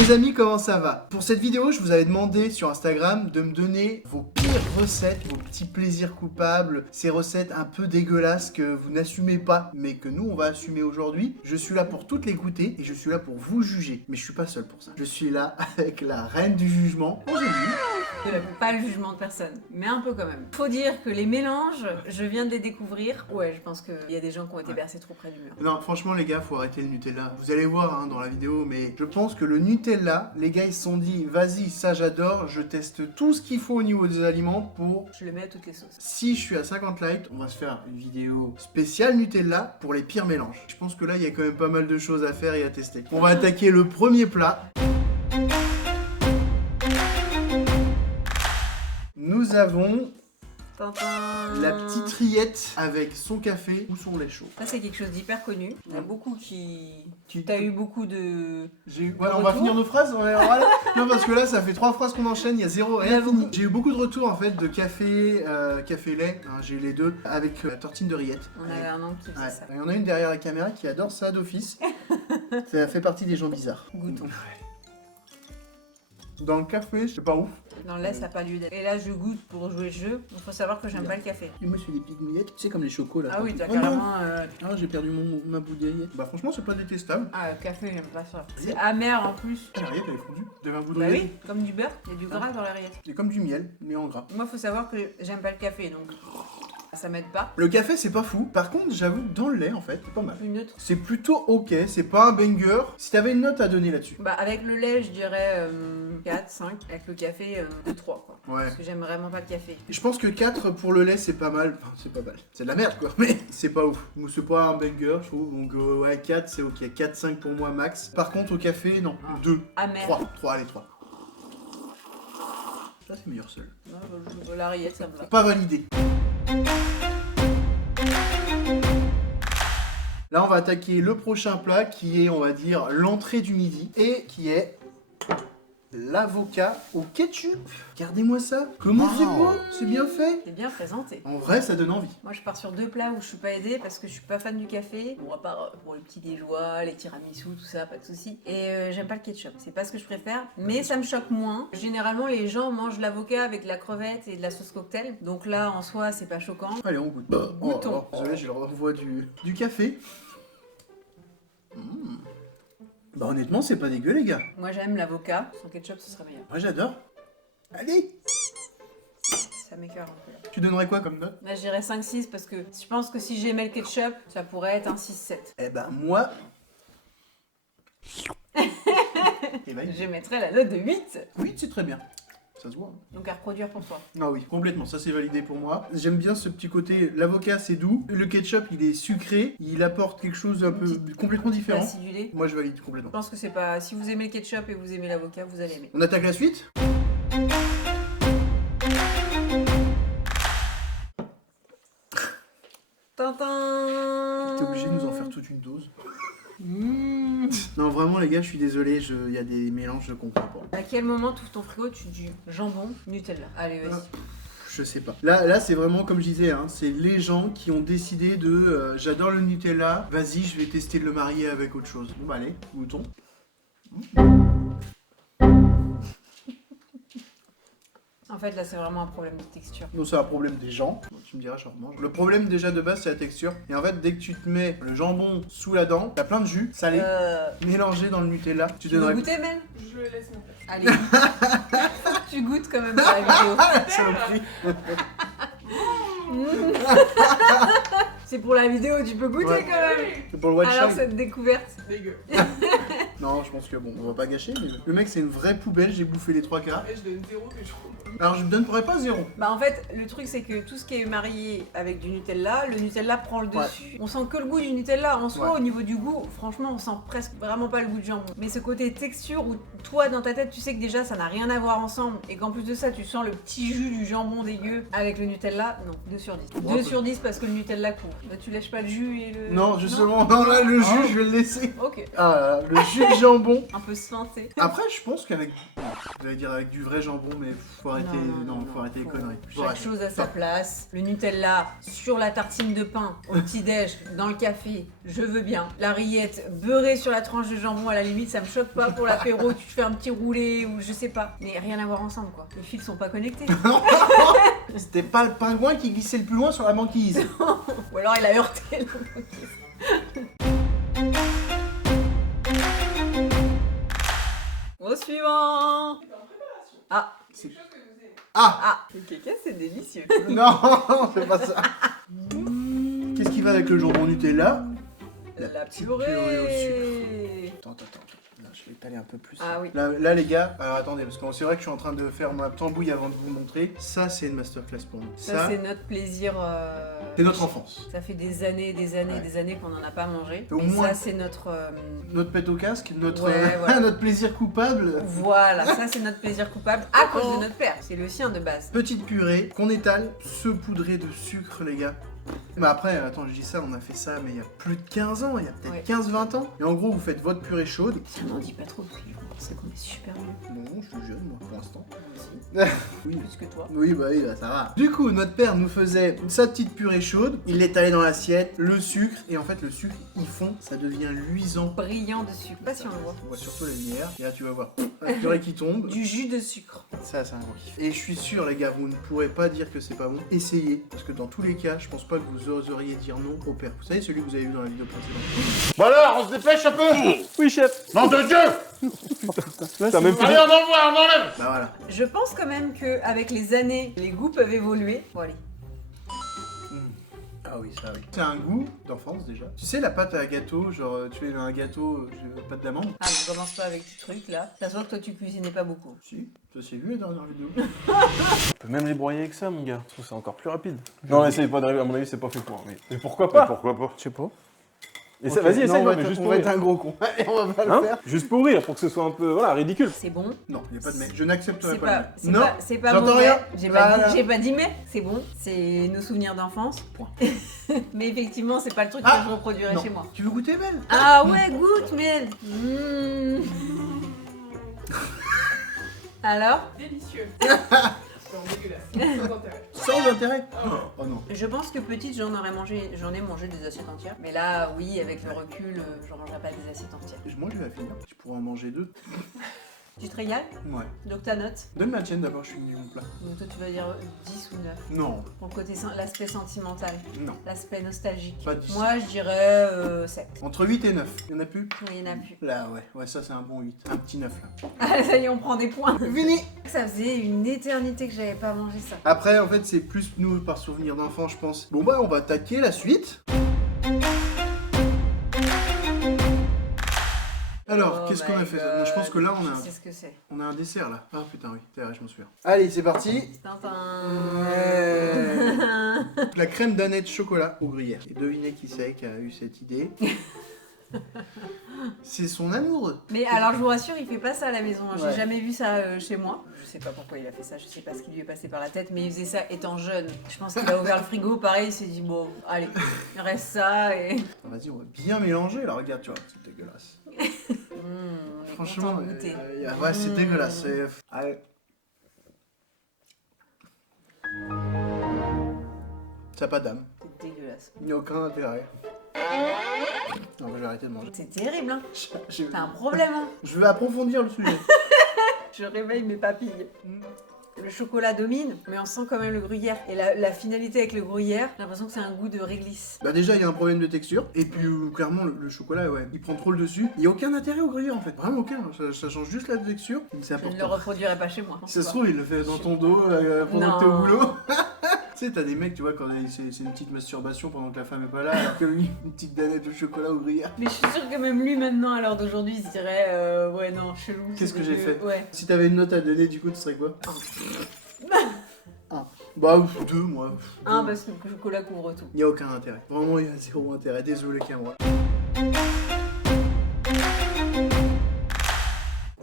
Les amis, comment ça va? Pour cette vidéo, je vous avais demandé sur Instagram de me donner vos pires recettes, vos petits plaisirs coupables, ces recettes un peu dégueulasses que vous n'assumez pas, mais que nous, on va assumer aujourd'hui. Je suis là pour toutes les goûter et je suis là pour vous juger. Mais je suis pas seul pour ça. Je suis là avec la reine du jugement, Angélique. Pas le jugement de personne, mais un peu quand même. Faut dire que les mélanges, je viens de les découvrir. Ouais, je pense qu'il y a des gens qui ont été bercés trop près du mur. Non, franchement, les gars, faut arrêter le Nutella. Vous allez voir hein, dans la vidéo, mais je pense que le Nutella, les gars, ils se sont dit, vas-y, ça j'adore, je teste tout ce qu'il faut au niveau des aliments pour... Je le mets à toutes les sauces. Si je suis à 50 likes, on va se faire une vidéo spéciale Nutella pour les pires mélanges. Je pense que là, il y a quand même pas mal de choses à faire et à tester. On va attaquer le premier plat. Nous avons la petite rillette avec son café ou son lait chaud. Ça, c'est quelque chose d'hyper connu. Il y en a beaucoup qui... Qui- T'as eu beaucoup de... Ouais, on va finir nos phrases. Non, parce que là, ça fait 3 phrases qu'on enchaîne, il y a zéro, rien fini. J'ai eu beaucoup de retours en fait de café, café lait, hein, j'ai eu les deux, avec la tartine de rillette. On avait un oncle qui faisait ça. Il y en a une derrière la caméra qui adore ça d'office. Ça fait partie des gens bizarres. Goûtons. Dans le café, c'est pas ouf. Dans le lait, ça n'a pas lieu d'être. Et là, je goûte pour jouer le jeu. Il faut savoir que j'aime pas le café. Et moi, je fais des petites mouillettes, tu sais, comme les chocos là. Ah oui, t'as Oh non. carrément... Ah, j'ai perdu ma bout de rillette. Bah, franchement, c'est pas détestable. Ah, le café, j'aime pas ça. C'est amer en plus. Ah, la rillette, elle est fondue. T'avais un bout de Bah rillette. oui, comme du beurre, il y a du gras dans la rillette. C'est comme du miel, mais en gras. Moi, faut savoir que j'aime pas le café, donc ça m'aide pas. Le café, c'est pas fou. Par contre, j'avoue que dans le lait, en fait, c'est pas mal. Une neutre. C'est plutôt ok, c'est pas un banger. Si t'avais une note à donner là-dessus. Bah, avec le lait, je dirais 4, 5. Avec le café, 3, quoi. Ouais. Parce que j'aime vraiment pas le café. Je pense que 4 pour le lait, c'est pas mal. Enfin, c'est pas mal. C'est de la merde, quoi. Mais c'est pas ouf. Ou c'est pas un banger, je trouve. Donc, ouais, 4, c'est ok. 4-5 pour moi, max. Par contre, au café, non. 2. Amer. 3, allez, 3. Ça, c'est meilleur seul. Non, la rillette, ça me va. Pas validé. Là, on va attaquer le prochain plat qui est, on va dire, l'entrée du midi et qui est l'avocat au ketchup. Regardez-moi ça. Comment c'est beau, c'est bien fait. C'est bien présenté. En vrai, ça donne envie. Moi, je pars sur 2 plats où je suis pas aidée parce que je suis pas fan du café. Bon, à part pour le petit déjeuner, les tiramisu, tout ça, pas de souci. Et j'aime pas le ketchup. C'est pas ce que je préfère, mais ça me choque moins. Généralement, les gens mangent l'avocat avec de la crevette et de la sauce cocktail. Donc là, en soi, c'est pas choquant. Allez, on goûte. Goûtons. Désolé, j'ai le renvoi du café. Bah honnêtement, c'est pas dégueu, les gars. Moi, j'aime l'avocat. Sans ketchup, ce serait meilleur. Moi, j'adore. Allez. Ça m'écoeure un peu. Là. Tu donnerais quoi comme note? Là, je dirais 5-6 parce que je pense que si j'aimais le ketchup, ça pourrait être un 6-7. Eh ben, moi... Eh ben, Je mettrais la note de 8. oui, c'est très bien. Ça se voit. Donc à reproduire pour toi. Ah oui, complètement, ça c'est validé pour moi. J'aime bien ce petit côté, l'avocat c'est doux, le ketchup il est sucré, il apporte quelque chose un peu complètement différent. Acidulé. Moi je valide complètement. Je pense que c'est pas... Si vous aimez le ketchup et vous aimez l'avocat, vous allez aimer. On attaque la suite? Tintin. T'es obligé de nous en faire toute une dose. Non vraiment les gars, je suis désolé, il y a des mélanges, je comprends pas. À quel moment tu ouvres ton frigo, tu dis jambon, Nutella. Allez, vas-y. Je sais pas. Là c'est vraiment comme je disais, hein, c'est les gens qui ont décidé de j'adore le Nutella, vas-y je vais tester de le marier avec autre chose. Bon bah allez, goûtons. En fait, là, c'est vraiment un problème de texture. Donc c'est un problème des gens. Donc, tu me diras, je remange. Le problème déjà de base, c'est la texture. Et en fait, dès que tu te mets le jambon sous la dent, t'as plein de jus salé mélangé dans le Nutella. Tu veux goûter, Mel? Je le laisse mon place. Allez, faut que tu goûtes quand même pour la vidéo. Saloperie. C'est pour la vidéo, tu peux goûter Ouais. quand même. C'est pour le watch Alors, time. cette découverte. Dégueu. Non, je pense que bon, on va pas gâcher. Mais le mec, c'est une vraie poubelle. J'ai bouffé les 3 quarts. Et je donne 0 que je trouve. Alors, je me donnerais pas 0. Bah en fait, le truc c'est que tout ce qui est marié avec du Nutella, le Nutella prend le Ouais. dessus. On sent que le goût du Nutella. En soi, Ouais. au niveau du goût, franchement, on sent presque vraiment pas le goût du jambon. Mais ce côté texture où toi, dans ta tête, tu sais que déjà ça n'a rien à voir ensemble et qu'en plus de ça, tu sens le petit jus du jambon dégueu avec le Nutella, non, 2 sur 10. Ouais, 2 sur 10 parce que le Nutella court. Bah, tu lèches pas le jus et le... Non, justement, non, là, le jus, Oh. je vais le laisser. Ok. Ah, le jus, de jambon. Un peu suinté. Après, je pense qu'avec, j'allais dire avec du vrai jambon, mais faut arrêter, faut arrêter les conneries. Faut Chaque arrêter. chose à sa place. Le Nutella sur la tartine de pain au petit-déj, dans le café, je veux bien. La rillette beurrée sur la tranche de jambon, à la limite, ça me choque pas pour l'apéro. Tu te fais un petit roulé ou je sais pas. Mais rien à voir ensemble, quoi. Les fils sont pas connectés. C'était pas le pingouin qui glissait le plus loin sur la banquise. Ou alors il a heurté la banquise. Au suivant. Ah, Ah le caca c'est délicieux. non, c'est pas ça. Qu'est-ce qui va avec le jambon Nutella? La petite purée. purée au sucre. Attends. Là, je vais étaler un peu plus. Ah oui. Là, les gars, alors attendez, parce que c'est vrai que je suis en train de faire ma tambouille avant de vous montrer. Ça, c'est une masterclass pour nous. Ça c'est notre plaisir. C'est notre enfance. Ça fait des années Ouais. qu'on n'en a pas mangé. Au Et moins- ça c'est notre. Notre pète au casque, notre, Ouais, voilà. notre plaisir coupable. Voilà, ça c'est notre plaisir coupable à cause de notre père. C'est le sien de base. Petite purée qu'on étale, saupoudrée de sucre, les gars. Mais après, attends, je dis ça, on a fait ça, mais il y a plus de 15 ans, il y a peut-être Ouais. 15-20 ans. Et en gros, vous faites votre purée chaude. Ça n'en dit pas trop parce qu'ils vont penser qu'on est super vieux. Non, je suis jeune, moi, pour l'instant. Oui, Plus que toi. oui, bah, ça va. Du coup, notre père nous faisait sa petite purée chaude, il l'étalait dans l'assiette, le sucre, et en fait, le sucre, il fond, ça devient luisant. Brillant de sucre. Pas si on le voit. On voit surtout la lumière, et là, tu vas voir la purée qui tombe. Du jus de sucre. Ça, c'est un gros kiff. Et je suis sûr, les gars, vous ne pourrez pas dire que c'est pas bon. Essayez, parce que dans tous les cas, je pense pas que vous oseriez dire non au père. Vous savez, celui que vous avez vu dans la vidéo précédente. Bon alors, on se dépêche un peu. Oui, chef. Nom de Dieu. T'as même Allez, on envoie, on enlève. Bah voilà. Je pense quand même que avec les années, les goûts peuvent évoluer. Bon allez. Ah oui, ça oui. C'est un goût d'enfance déjà. Tu sais, la pâte à gâteau, genre tu fais un gâteau, pâte d'amande. Ah, on commence pas avec ce truc là. Ça se voit que toi tu cuisinais pas beaucoup. Si, ça s'est vu la dernière vidéo. On peut même les broyer avec ça, mon gars. Je trouve ça encore plus rapide. Non, essaye pas d'arriver. À mon avis, c'est pas fait pour. Mais pourquoi pas? Pourquoi pas? Je sais pas. Et ça, Ok, vas-y, non, essaye, on va mais être- juste on pour va être rire. un gros con. Allez, on va pas le Hein faire. Juste pour rire, pour que ce soit un peu, voilà, ridicule. C'est bon. Non, il n'y a pas de mec. Je n'accepterai C'est pas, pas, le c'est mec. Non, pas, c'est pas j'entends mauvais. rien. J'ai pas dit mais. C'est bon. C'est nos souvenirs d'enfance. Point. Mais effectivement, c'est pas le truc Ah, que je reproduirais non. chez moi. Tu veux goûter, Belle? Ah ouais, goûte, Mel. Mmh. Alors, Délicieux. Non, dégueulasse. Sans intérêt. Sans intérêt. Oh non. je pense que petite, j'en ai mangé des assiettes entières. Mais là, oui, avec le recul, j'en mangerai pas des assiettes entières. Moi, je vais la finir. Je pourrais en manger deux. Tu te régales? Ouais. Donc ta note? Donne ma tienne d'abord, je finis mon plat. Donc toi, tu vas dire 10 ou 9. Non, Pour le côté, l'aspect sentimental, non. l'aspect nostalgique. Pas 10. Moi, je dirais 7. Entre 8 et 9. Il y en a plus? Non, il y en a plus. Là, ouais. Ouais, ça, c'est un bon 8. Un petit 9, là. Ah, ça y est, on prend des points. Fini. Ça faisait une éternité que j'avais pas mangé ça. Après, en fait, c'est plus nous par souvenir d'enfant, je pense. Bon, bah, on va attaquer la suite. Alors, Oh qu'est-ce qu'on a my fait God. Je pense que là, Je sais ce que c'est. on a un dessert, là. Ah, putain, oui. C'est vrai, je m'en souviens. Allez, c'est parti. Tintin. Ouais. La crème d'aneth chocolat au gruyère. Et devinez qui c'est qui a eu cette idée. C'est son amoureux. Mais alors, je vous rassure, il fait pas ça à la maison. J'ai Ouais. jamais vu ça chez moi. Je sais pas pourquoi il a fait ça, je sais pas ce qui lui est passé par la tête, mais il faisait ça étant jeune. Je pense qu'il a ouvert le frigo, pareil, il s'est dit, bon, allez, il reste ça et. Vas-y, on va bien mélanger. Alors, regarde, tu vois, c'est dégueulasse. On est Franchement, content de goûter. ouais, c'est Mmh. dégueulasse. Allez. Ça n'a pas d'âme. C'est dégueulasse. Il n'y a aucun intérêt. Non, mais je vais arrêter de manger. C'est terrible, hein. Je, T'as un problème, hein. je vais approfondir le sujet. Je réveille mes papilles. Mm. Le chocolat domine, mais on sent quand même le gruyère. Et la finalité avec le gruyère, j'ai l'impression que c'est un goût de réglisse. Bah déjà, il y a un problème de texture. Et puis, clairement, le chocolat, ouais, il prend trop le dessus. Il n'y a aucun intérêt au gruyère, en fait. Vraiment aucun. Ça change juste la texture. Mais c'est Je ne le important. reproduirais pas chez moi. Si ça se trouve, il le fait dans ton dos pendant que t'es au Non. boulot. Tu sais, t'as des mecs, tu vois, quand c'est une petite masturbation pendant que la femme est pas là, alors que lui, une petite danette de chocolat au gruyère. Mais je suis sûre que même lui maintenant, à l'heure d'aujourd'hui, il se dirait ouais non, chelou. Qu'est-ce que j'ai fait Ouais. Si t'avais une note à donner, du coup, tu serais quoi? Un. Bah, deux, moi. Un parce que le chocolat couvre tout. Il n'y a aucun intérêt. Vraiment, il y a zéro intérêt. Désolé, Cameron.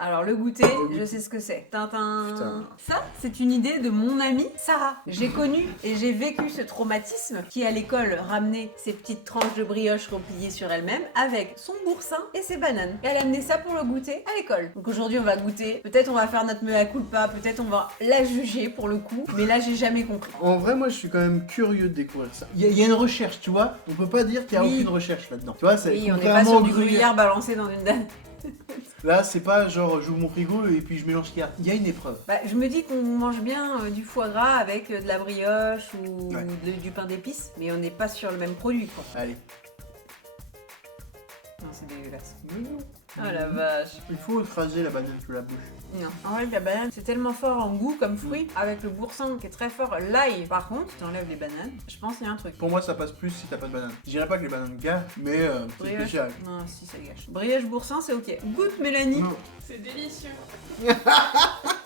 Alors le goûter, je sais ce que c'est. Tintin. Putain. Ça, c'est une idée de mon amie Sarah. J'ai connu et j'ai vécu ce traumatisme qui à l'école ramenait ses petites tranches de brioche repliées sur elle-même avec son boursin et ses bananes. Et elle amenait ça pour le goûter à l'école. Donc aujourd'hui on va goûter, peut-être on va faire notre mea culpa, peut-être on va la juger pour le coup, mais là j'ai jamais compris. En vrai, moi, je suis quand même curieux de découvrir ça. Il y a une recherche, tu vois. On peut pas dire qu'il y a Oui. aucune recherche là-dedans. Tu vois, c'est Oui, on n'est pas contrairement sur au du gruyère. gruyère balancé dans une dame. Là, c'est pas genre j'ouvre mon frigo et puis je mélange ce qu'il y a. Il y a une épreuve. Bah, je me dis qu'on mange bien du foie gras avec de la brioche ou Ouais. du pain d'épices, mais on n'est pas sur le même produit quoi. Allez. Non, c'est dégueulasse. Non. Ah la vache. Il faut écraser la banane sur la bouche. Non. En vrai, la banane, c'est tellement fort en goût comme fruit, avec le boursin qui est très fort. L'ail, par contre, tu enlèves les bananes, je pense qu'il y a un truc. Pour moi, ça passe plus si t'as pas de banane. Je dirais pas que les bananes gâchent, mais c'est Brioche. spécial. Non, si, ça gâche. Brioche boursin, c'est ok. Goûte, Mélanie. Non. C'est délicieux.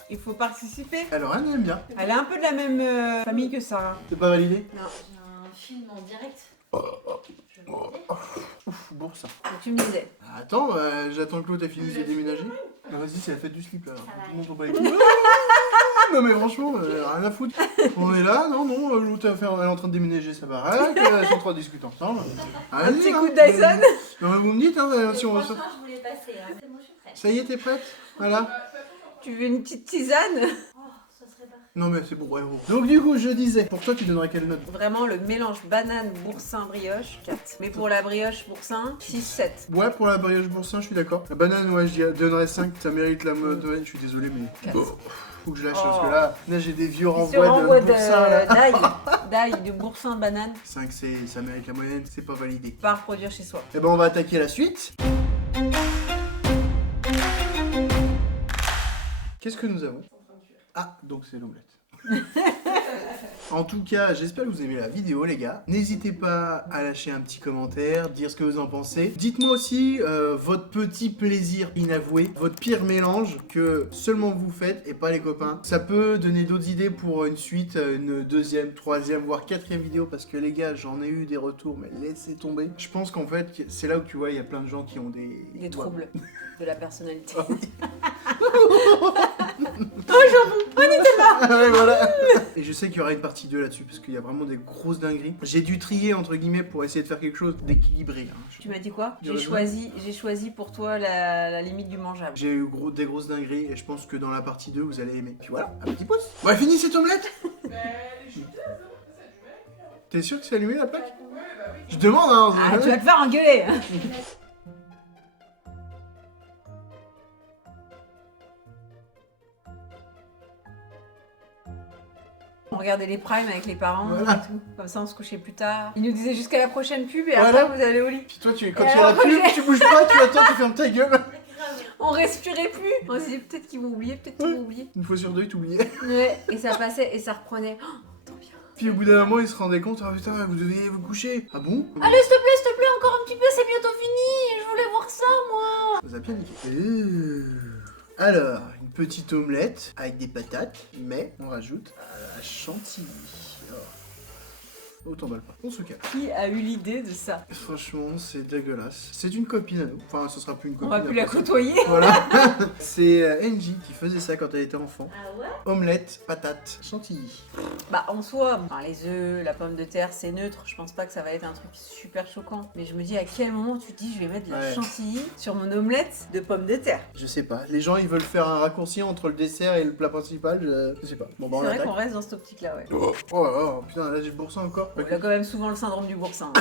Il faut participer. Alors, elle aime bien. Elle est un peu de la même famille que Sarah. C'est pas validé? Non. J'ai un film en direct. Je vais regarder. Ouf, bourse. Donc, tu me disais. Attends, j'attends que l'autre ait fini de déménager. Ah, vas-y, c'est la fête du slip là. Ça va Tout le monde tombe pas les couilles. Non mais franchement, rien à foutre. On est là, non, l'autre elle est en train de déménager sa baraque, ils sont en train de discuter ensemble. Un petit Allez, coup de hein. Dyson. Non mais vous me dites, hein, si on ressort. Franchement, je voulais passer. Hein. C'est bon, je suis prête. Ça y est, t'es prête? Voilà. Tu veux une petite tisane? Oh, ça serait parfait. Non mais c'est bon, ouais, bon. Donc du coup, je disais, pour toi tu donnerais quelle note? Vraiment le mélange banane, boursin, brioche, 4. Mais pour la brioche, boursin, 6, 7. Ouais, pour la brioche boursin, je suis d'accord. La banane, ouais, je donnerais 5, ça mérite la mode. Ouais, je suis désolé, mais Quatre. bon, faut que je lâche Oh. parce que là j'ai des vieux Sur renvois renvoi de boursin là. d'ail, de boursin, de banane, 5, ça mérite la moyenne, c'est pas validé. pas à reproduire chez soi. Et ben on va attaquer la suite. Qu'est-ce que nous avons? Ah, donc c'est l'omelette. En tout cas, j'espère que vous aimez la vidéo les gars. N'hésitez pas à lâcher un petit commentaire, dire ce que vous en pensez. Dites-moi aussi votre petit plaisir inavoué, votre pire mélange que seulement vous faites et pas les copains. Ça peut donner d'autres idées pour une suite, une deuxième, troisième, voire quatrième vidéo parce que les gars, j'en ai eu des retours, mais laissez tomber. Je pense qu'en fait, c'est là où tu vois, il y a plein de gens qui ont Des troubles de la personnalité. Ah oui. Oh, Ah ouais, voilà. Et je sais qu'il y aura une partie 2 là-dessus parce qu'il y a vraiment des grosses dingueries. J'ai dû trier entre guillemets pour essayer de faire quelque chose d'équilibré. Hein. Tu m'as dit quoi? Du J'ai choisi pour toi la limite du mangeable. J'ai eu des grosses dingueries et je pense que dans la partie 2 vous allez aimer. Puis voilà, un petit pouce. Bon, fini cette omelette. Mais les chuteuses, hein, ça a du mal. T'es sûr que c'est allumé la plaque? Ouais, bah oui. Je demande hein. Ah, tu vas te faire engueuler. On regardait les primes avec les parents Voilà. et tout. Comme ça, on se couchait plus tard. Ils nous disaient jusqu'à la prochaine pub et Voilà. après, vous allez au lit. Puis toi, quand Et tu as la alors, pub, j'ai- tu bouges pas, tu attends, tu fermes ta gueule. On respirait plus. On se disait peut-être qu'ils vont oublier, peut-être qu'ils vont oublier. Une fois sur deux, t'oubliais. Ouais, et ça passait et ça reprenait. Oh, tant bien. Puis au bout d'un moment, ils se rendaient compte, ah putain, vous deviez vous coucher. Ah bon? Allez, s'il te plaît, encore un petit peu, c'est bientôt fini. Je voulais voir ça, moi. Ça vous a bien niqué. Alors, une petite omelette avec des patates, mais on rajoute la chantilly. Oh, t'emballes pas. On se calme. Qui a eu l'idée de ça? Franchement, c'est dégueulasse. C'est une copine à nous. Enfin, ce sera plus une On copine. va plus la après ça. côtoyer. Voilà. C'est Angie qui faisait ça quand elle était enfant. Ah ouais? Omelette, patate, chantilly. Bah en soi, enfin, les œufs, la pomme de terre, c'est neutre. Je pense pas que ça va être un truc super choquant. Mais je me dis à quel moment tu te dis je vais mettre de la Ouais. chantilly sur mon omelette de pommes de terre. Je sais pas. Les gens, ils veulent faire un raccourci entre le dessert et le plat principal. Je sais pas. Bon, bah, C'est on vrai attaque. qu'on reste dans cette optique-là, ouais. Oh, oh, putain, là j'ai le boursin encore. Il a quand même souvent le syndrome du boursin.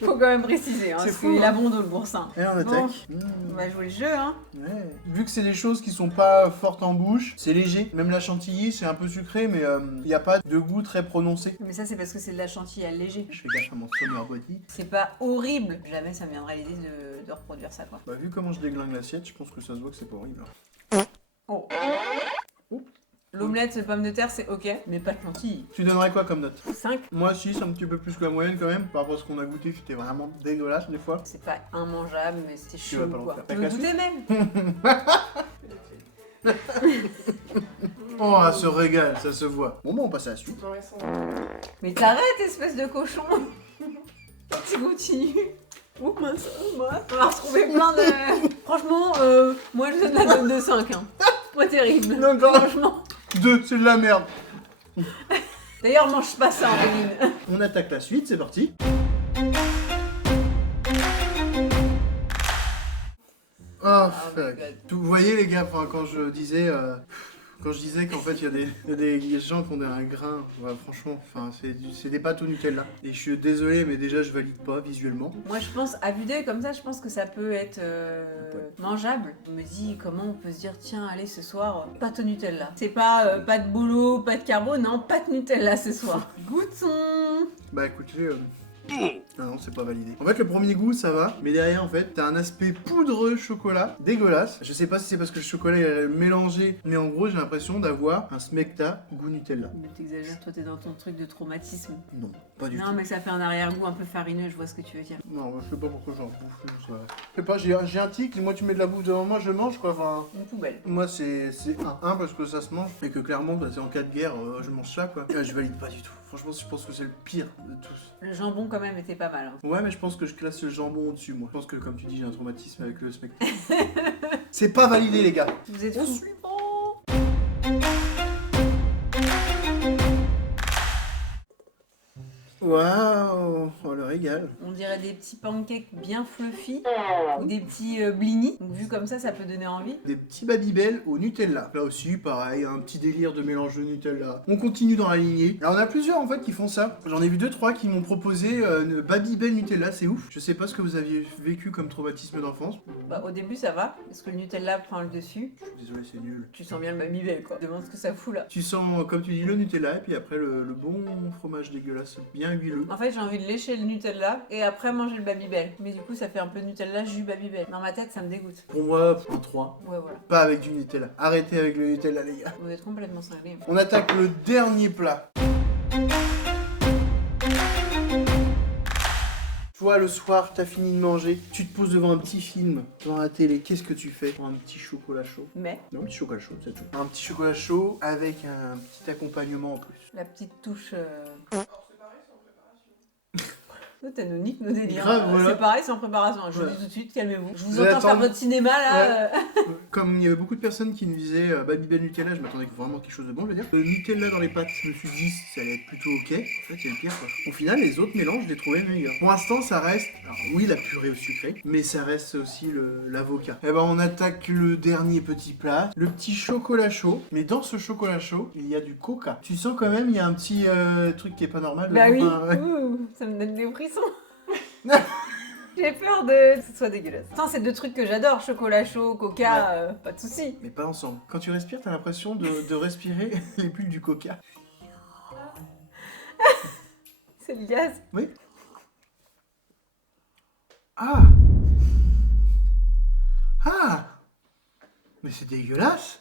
Faut quand même préciser, hein, C'est parce fou, qu'il hein. a bon dos le boursin. Et on Bon. attaque. On va jouer le jeu, hein. Ouais. Vu que c'est des choses qui sont pas fortes en bouche, c'est léger. Même la chantilly, c'est un peu sucré, mais il n'y a pas de goût très prononcé. Mais ça, c'est parce que c'est de la chantilly allégée. Je fais gaffe à mon summer body. C'est pas horrible. Jamais ça me viendrait l'idée de reproduire ça, quoi. Bah, vu comment je déglingue l'assiette, je pense que ça se voit que c'est pas horrible. Oh. L'omelette de pommes de terre, c'est ok, mais pas de chantilly. Tu donnerais quoi comme note? 5, Moi, 6, un petit peu plus que la moyenne quand même. Par rapport à ce qu'on a goûté, c'était vraiment dégueulasse des fois. c'est pas immangeable, mais c'était Tu vas chaud, pas le quoi. refaire. Tu T'as veux cassé goûter même? Oh, elle se régale, ça se voit. Bon, bah, on passe à la suite. Non, elles sont... Mais t'arrêtes, espèce de cochon. Tu continues. Oh mince, moi. On va retrouver plein de... Franchement, moi je donne la note de 5. Hein. Pas terrible. Non, non. Franchement. 2, c'est de la merde. D'ailleurs, mange pas ça, Angeline. On attaque la suite, c'est parti. Oh, my fuck. God. Vous voyez les gars, enfin, quand je disais qu'en fait il y a des gens qui ont un grain, ouais, franchement, enfin, c'est des pâtes au Nutella. Et je suis désolé, mais déjà je valide pas visuellement. Moi je pense, à vue d'œil comme ça, je pense que ça peut être mangeable. Je me dis comment on peut se dire tiens allez ce soir, pâte au Nutella. C'est pas pas de boulot, pas de carbo, non, pâte Nutella ce soir. Goûtons. Bah écoutez, ah non, c'est pas validé. En fait, le premier goût, ça va, mais derrière, en fait, t'as un aspect poudreux chocolat, dégueulasse. Je sais pas si c'est parce que le chocolat est mélangé, mais en gros, j'ai l'impression d'avoir un smecta goût Nutella. Mais t'exagères, toi t'es dans ton truc de traumatisme. Non, pas du Non tout. mais ça fait un arrière-goût un peu farineux, je vois ce que tu veux dire. Non, je sais pas pourquoi j'en bouffe. Ça... Je sais pas, j'ai un tic, moi tu mets de la bouffe devant moi, je mange quoi. Enfin, Une poubelle. moi c'est un parce que ça se mange, et que clairement, bah, c'est en cas de guerre, je mange ça quoi. Je valide pas du tout. Franchement, je pense que c'est le pire de tous. Le jambon quand même était pas mal. Hein. Ouais, mais je pense que je classe le jambon au-dessus, moi. Je pense que, comme tu dis, j'ai un traumatisme avec le spectacle. C'est pas validé, les gars. Vous êtes On fous. suivant. Waouh, oh le régal. On dirait des petits pancakes bien fluffy ou des petits blinis. Donc vu comme ça peut donner envie. Des petits Babybel au Nutella. Là aussi, pareil, un petit délire de mélange de Nutella. On continue dans la lignée. Alors on a plusieurs en fait qui font ça. J'en ai vu 2-3 qui m'ont proposé une Babybel Nutella, c'est ouf. Je sais pas ce que vous aviez vécu comme traumatisme d'enfance. Bah au début ça va, parce que le Nutella prend le dessus. Je suis désolé, c'est nul. Tu sens bien le Babybel quoi. Demande ce que ça fout là. Tu sens, comme tu dis, le Nutella et puis après le bon fromage dégueulasse, bien huileux. En fait j'ai envie de lécher le Nutella et après manger le Babybel. Mais du coup ça fait un peu Nutella jus Babybel. Dans ma tête ça me dégoûte. Pour moi, un 3. Ouais voilà. Pas avec du Nutella. Arrêtez avec le Nutella, les gars. Vous êtes complètement cinglés. On attaque le dernier plat. Toi, le soir, t'as fini de manger, tu te poses devant un petit film, devant la télé, qu'est-ce que tu fais? Pour un petit chocolat chaud. Mais Non, un petit chocolat chaud, c'est tout. Un petit chocolat chaud avec un petit accompagnement en plus. la petite touche... Alors, c'est pareil, c'est en préparation. Toi, t'as nous nique nos délires. Grave, voilà. C'est pareil, c'est en préparation. Je vous Voilà. dis tout de suite, calmez-vous. Je vous Vous entends faire attendez. votre cinéma là. Comme il y avait beaucoup de personnes qui me disaient Babybel Nutella, je m'attendais vraiment à quelque chose de bon, je veux dire. Le Nutella dans les pâtes, je me suis dit ça allait être plutôt ok. En fait, c'est le pire quoi. Au final, les autres mélanges, je les trouvais meilleurs. Pour l'instant, ça reste. Alors, oui, la purée au sucré, mais ça reste aussi l'avocat. Et ben, on attaque le dernier petit plat, le petit chocolat chaud. Mais dans ce chocolat chaud, il y a du coca. Tu sens quand même, il y a un petit truc qui est pas normal. Bah oui. Enfin, ouais. Ouh, ça me donne des frissons. J'ai peur que ce soit dégueulasse. Attends, c'est deux trucs que j'adore, chocolat chaud, coca, pas de soucis. Mais pas ensemble. Quand tu respires, t'as l'impression de respirer les bulles du coca. C'est le gaz. Oui. Ah. Ah. Mais c'est dégueulasse.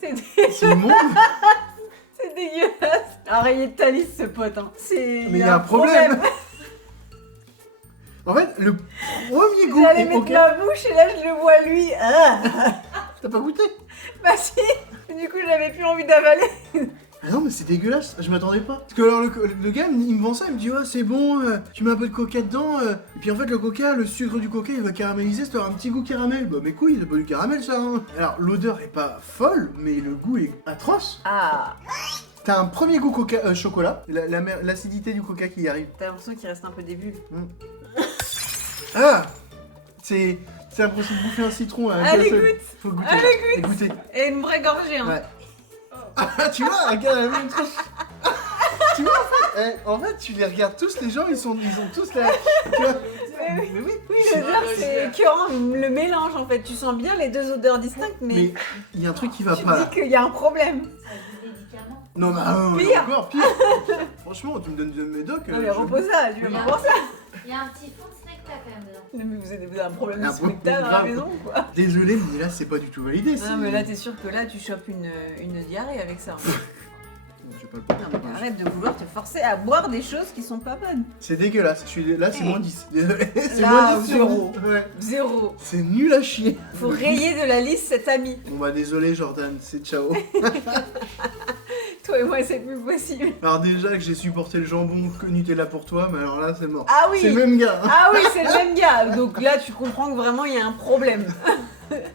C'est C'est immonde. c'est dégueulasse. Rayé de ta liste, ce pote. Hein. C'est. Mais il y a un problème. En fait, le premier goût J'allais est mettre ok. ma bouche et là je le vois lui. Ah. T'as pas goûté? Bah si. Du coup, j'avais plus envie d'avaler. Ah non, mais c'est dégueulasse. Je m'attendais pas. Parce que alors le gars, il me vend ça, il me dit ouais, c'est bon. Tu mets un peu de coca dedans. Et puis en fait, le coca, le sucre du coca, il va caraméliser. Ça aura un petit goût caramel. Bah mes couilles, c'est pas du caramel ça. Hein. Alors l'odeur est pas folle, mais le goût est atroce. Ah. T'as un premier goût coca, chocolat, l'acidité du coca qui y arrive. T'as l'impression qu'il reste un peu des bulles. Ah, c'est impossible de bouffer un citron. Là, Allez, ça, goûte. Faut goûter. Allez, Et goûter. Et une vraie gorgée, hein. Ouais. Ah, tu vois, regarde la même chose. Tu vois, en fait, tu les regardes tous, les gens, ils ont tous la... Tu vois. Mais oui. Mais oui. Oui, l'odeur, c'est écœurant, le mélange en fait. Tu sens bien les deux odeurs distinctes, mais Mais il y a un truc qui va tu pas te là. dis qu'il y a un problème. Ça a des médicaments. Non, mais Pire. encore pire. Franchement, tu me donnes de médoc. Non, mais repose ça, tu vas pas voir ça. Il y a un petit fond de snack là quand même dedans. Non, mais vous avez un problème de Un problème spectacle dans la grave. maison, quoi. Désolé, mais là, c'est pas du tout validé. Non, mais là, t'es sûr que là, tu chopes une diarrhée avec ça. J'ai pas le Non, mais arrête de vouloir te forcer à boire des choses qui sont pas bonnes. C'est dégueulasse. Là, c'est moins 10. Désolé. C'est Là, moins 10 sur zéro. 10. Ouais. Zéro. C'est nul à chier. Faut rayer de la liste cet ami. Bon bah désolé Jordan, c'est ciao. Toi et moi, c'est plus possible. Alors déjà que j'ai supporté le jambon que Nutella pour toi, mais alors là c'est mort. Ah oui. C'est le même gars. Ah oui, c'est le même gars. Donc là, tu comprends que vraiment, il y a un problème.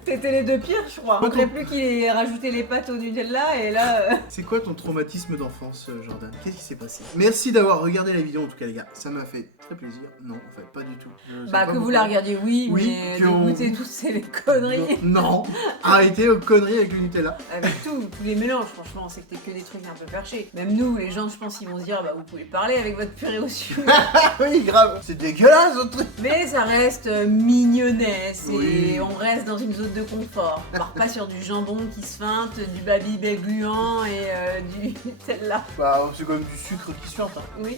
T'étais les deux pires, je crois. Il manquerait plus qu'il ait rajouté les pâtes au Nutella et là... C'est quoi ton traumatisme d'enfance, Jordan? Qu'est-ce qui s'est passé? Merci d'avoir regardé la vidéo en tout cas les gars, ça m'a fait très plaisir. Non, en fait, pas du tout. Je sais Bah pas que vous pourquoi. la regardiez, oui, Oui, mais puis on- d'écouter toutes ces conneries. Non, arrêtez aux conneries avec le Nutella. Avec tous les mélanges, franchement, c'est que t'es que des trucs un peu perchés. Même nous, les gens, je pense, ils vont se dire, bah vous pouvez parler avec votre purée au sucre. Ah oui, grave. C'est dégueulasse ce truc. Mais ça reste mignonnesse et Oui. on reste dans une zone de confort. On part pas sur du jambon qui se feinte, du babybel gluant et du Nutella. Bah, c'est quand même du sucre qui suinte. Hein. Oui.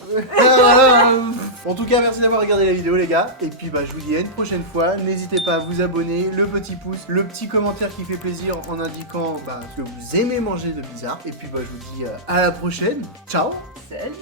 En tout cas, merci d'avoir regardé la vidéo les gars. Et puis bah je vous dis à une prochaine fois. N'hésitez pas à vous abonner, le petit pouce, le petit commentaire qui fait plaisir en indiquant ce que vous aimez manger de bizarre. Et puis bah je vous dis à la prochaine. Ciao. Salut.